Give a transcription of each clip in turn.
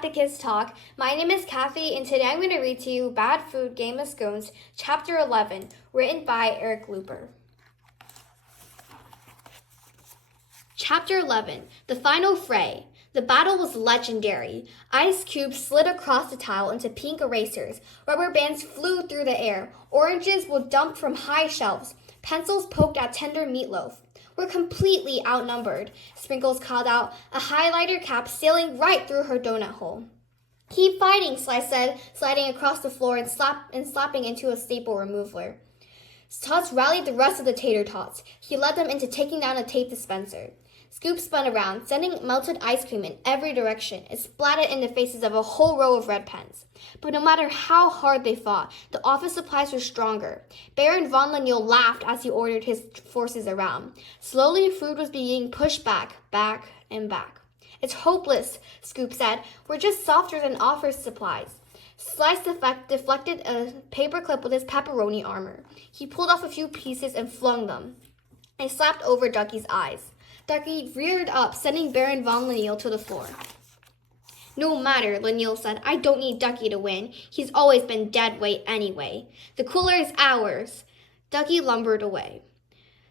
back to KizTok. My name is Kathy, and today I'm going to read to you Bad Food Game of Scones, Chapter 11, written by Eric Looper. Chapter 11, The Final Fray. The battle was legendary. Ice cubes slid across the tile into pink erasers. Rubber bands flew through the air. Oranges were dumped from high shelves. Pencils poked at tender meatloaf. We're completely outnumbered, Sprinkles called out, a highlighter cap sailing right through her donut hole. Keep fighting, Slice said, sliding across the floor and slapping into a staple remover. Totz rallied the rest of the tater tots. He led them into taking down a tape dispenser. Scoop spun around, sending melted ice cream in every direction. It splattered in the faces of a whole row of red pens. But no matter how hard they fought, the office supplies were stronger. Baron von Lineal laughed as he ordered his forces around. Slowly, food was being pushed back, and back. It's hopeless, Scoop said. We're just softer than office supplies. Slice deflected a paperclip with his pepperoni armor. He pulled off a few pieces and flung them. They slapped over Ducky's eyes. Ducky reared up, sending Baron von Lineal to the floor. No matter, Lineal said. I don't need Ducky to win. He's always been dead weight anyway. The cooler is ours. Ducky lumbered away.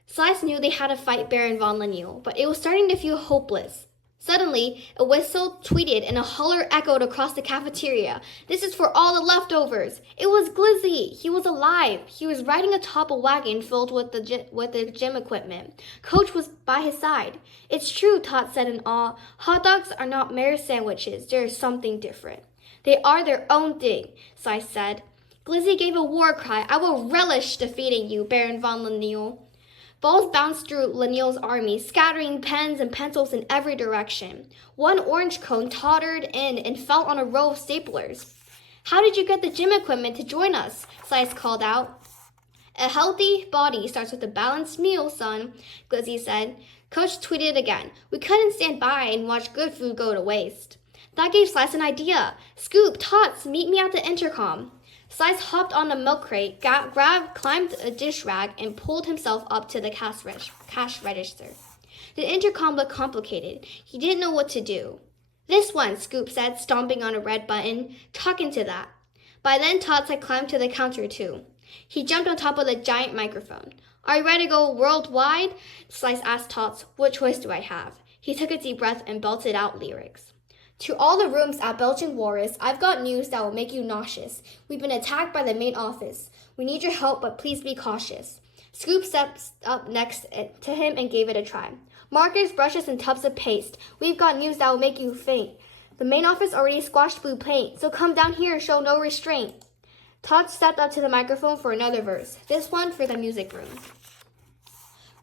Slice knew they had to fight Baron von Lineal, but it was starting to feel hopeless. Suddenly, a whistle tweeted and a holler echoed across the cafeteria. This is for all the leftovers. It was Glizzy. He was alive. He was riding atop a wagon filled with the gym equipment. Coach was by his side. It's true, Totz said in awe. Hot dogs are not mere sandwiches. There is something different. They are their own thing, Slice said. Glizzy gave a war cry. I will relish defeating you, Baron von Lineal. Balls bounced through Lineal's army, scattering pens and pencils in every direction. One orange cone tottered in and fell on a row of staplers. How did you get the gym equipment to join us? Slice called out. A healthy body starts with a balanced meal, son, Glizzy said. Coach tweeted again. We couldn't stand by and watch good food go to waste. That gave Slice an idea. Scoop, Totz, meet me at the intercom. Slice hopped on a milk crate, climbed a dish rag, and pulled himself up to the cash register. The intercom looked complicated. He didn't know what to do. This one, Scoop said, stomping on a red button. Talk into that. By then, Totz had climbed to the counter, too. He jumped on top of the giant microphone. Are you ready to go worldwide? Slice asked Totz. What choice do I have? He took a deep breath and belted out lyrics. To all the rooms at Belching Walrus, I've got news that will make you nauseous. We've been attacked by the main office. We need your help, but please be cautious. Scoop stepped up next to him and gave it a try. Markers, brushes, and tubs of paste. We've got news that will make you faint. The main office already squashed blue paint, so come down here and show no restraint. Todd stepped up to the microphone for another verse, this one for the music room.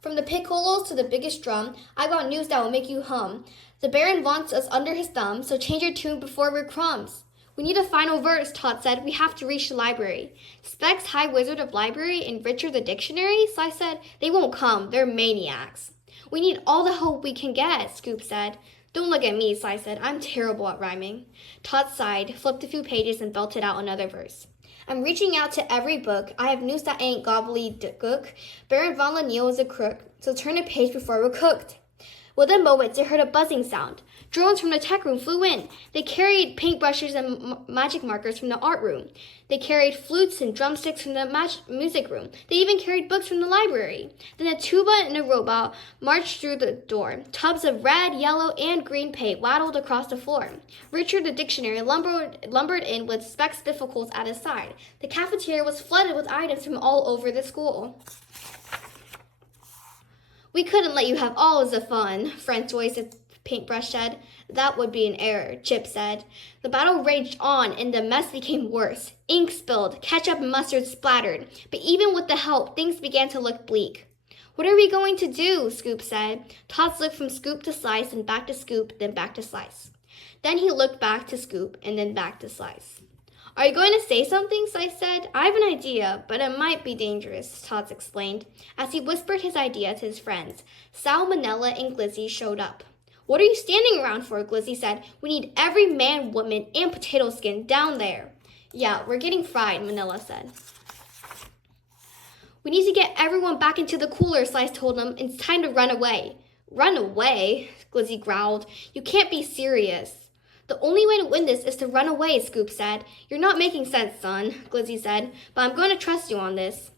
From the piccolos to the biggest drum, I've got news that will make you hum. The Baron wants us under his thumb, so change your tune before we're crumbs. We need a final verse, Todd said. We have to reach the library. Specs, High Wizard of Library, and Richard the Dictionary, Slice said. They won't come. They're maniacs. We need all the help we can get, Scoop said. Don't look at me, Slice said. I'm terrible at rhyming. Todd sighed, flipped a few pages, and belted out another verse. I'm reaching out to every book. I have news that ain't gobbledygook. Baron von Lineal is a crook, so turn a page before we're cooked. With a moment, they heard a buzzing sound. Drones from the tech room flew in. They carried paintbrushes and magic markers from the art room. They carried flutes and drumsticks from the music room. They even carried books from the library. Then a tuba and a robot marched through the door. Tubs of red, yellow, and green paint waddled across the floor. Richard the Dictionary lumbered in with Specs Bifocals at his side. The cafeteria was flooded with items from all over the school. We couldn't let you have all of the fun, Friend's voice at Paintbrush said. That would be an error, Chip said. The battle raged on, and the mess became worse. Ink spilled, ketchup and mustard splattered. But even with the help, things began to look bleak. What are we going to do? Scoop said. Totz looked from Scoop to Slice, and back to Scoop, then back to Slice. Then he looked back to Scoop, and then back to Slice. Are you going to say something? Slice said. I have an idea, but it might be dangerous, Totz explained. As he whispered his idea to his friends, Sal, Manila, and Glizzy showed up. What are you standing around for? Glizzy said. We need every man, woman, and potato skin down there. Yeah, we're getting fried, Manila said. We need to get everyone back into the cooler, Slice told them. It's time to run away. Run away? Glizzy growled. You can't be serious. The only way to win this is to run away, Scoop said. You're not making sense, son, Glizzy said, but I'm going to trust you on this.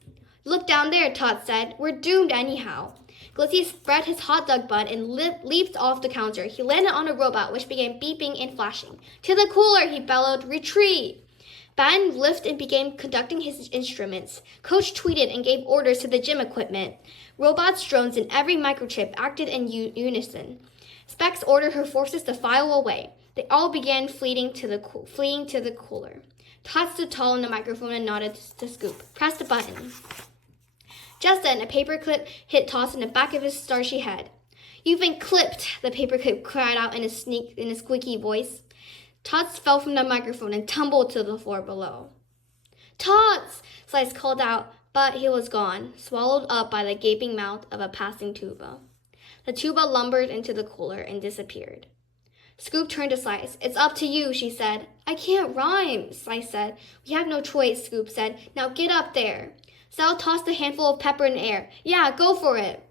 Look down there, Totz said. We're doomed anyhow. Glizzy spread his hot dog bun and leaped off the counter. He landed on a robot, which began beeping and flashing. To the cooler, he bellowed. Retreat! Batten lifted and began conducting his instruments. Coach tweeted and gave orders to the gym equipment. Robots, drones, and every microchip acted in unison. Specs ordered her forces to file away. They all began fleeing to the cooler. Totz stood tall in the microphone and nodded to Scoop. Press the button. Just then, a paperclip hit Totz in the back of his starchy head. You've been clipped, the paperclip cried out in a squeaky voice. Totz fell from the microphone and tumbled to the floor below. Totz! Slice called out, but he was gone, swallowed up by the gaping mouth of a passing tuba. The tuba lumbered into the cooler and disappeared. Scoop turned to Slice. It's up to you, she said. I can't rhyme, Slice said. We have no choice, Scoop said. Now get up there. Sal tossed a handful of pepper in the air. Yeah, go for it.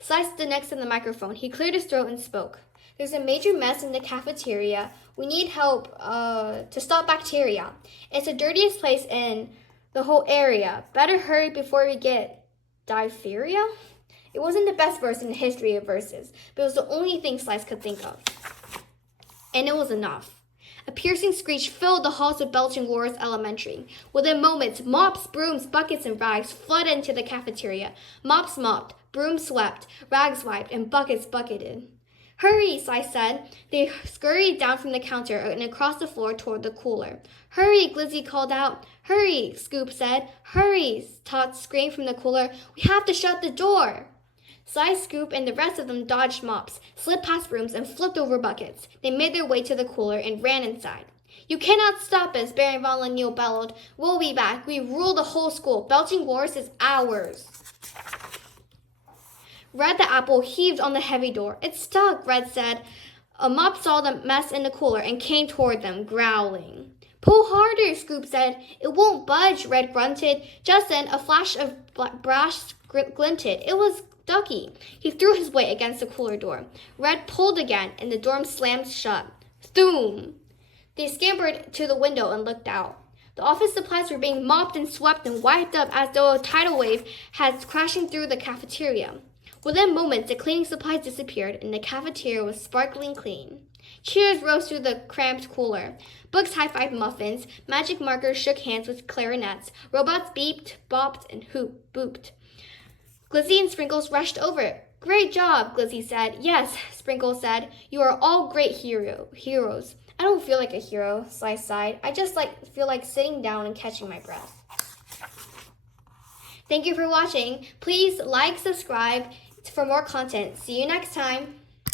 Slice stood next to the microphone. He cleared his throat and spoke. There's a major mess in the cafeteria. We need help to stop bacteria. It's the dirtiest place in the whole area. Better hurry before we get diphtheria? It wasn't the best verse in the history of verses, but it was the only thing Slice could think of. And it was enough. A piercing screech filled the halls of Belching Walrus Elementary. Within moments, mops, brooms, buckets, and rags flooded into the cafeteria. Mops mopped, brooms swept, rags wiped, and buckets bucketed. Hurry, Slice said. They scurried down from the counter and across the floor toward the cooler. Hurry, Glizzy called out. Hurry, Scoop said. Hurry, Totz screamed from the cooler. We have to shut the door. Slice, Scoop, and the rest of them dodged mops, slid past brooms, and flipped over buckets. They made their way to the cooler and ran inside. You cannot stop us, Baron von Lineal bellowed. We'll be back. We rule the whole school. Belching Walrus is ours. Red the apple heaved on the heavy door. It stuck, Red said. A mop saw the mess in the cooler and came toward them, growling. Pull harder, Scoop said. It won't budge, Red grunted. Just then, a flash of brass glinted. It was Ducky. He threw his weight against the cooler door. Red pulled again, and the door slammed shut. Thoom! They scampered to the window and looked out. The office supplies were being mopped and swept and wiped up as though a tidal wave had crashing through the cafeteria. Within moments, the cleaning supplies disappeared, and the cafeteria was sparkling clean. Cheers rose through the cramped cooler. Books high-fived muffins. Magic markers shook hands with clarinets. Robots beeped, bopped, and booped. Glizzy and Sprinkles rushed over. Great job, Glizzy said. Yes, Sprinkles said. You are all great heroes. I don't feel like a hero, Slice sighed. I just feel like sitting down and catching my breath. Thank you for watching. Please like, subscribe for more content. See you next time.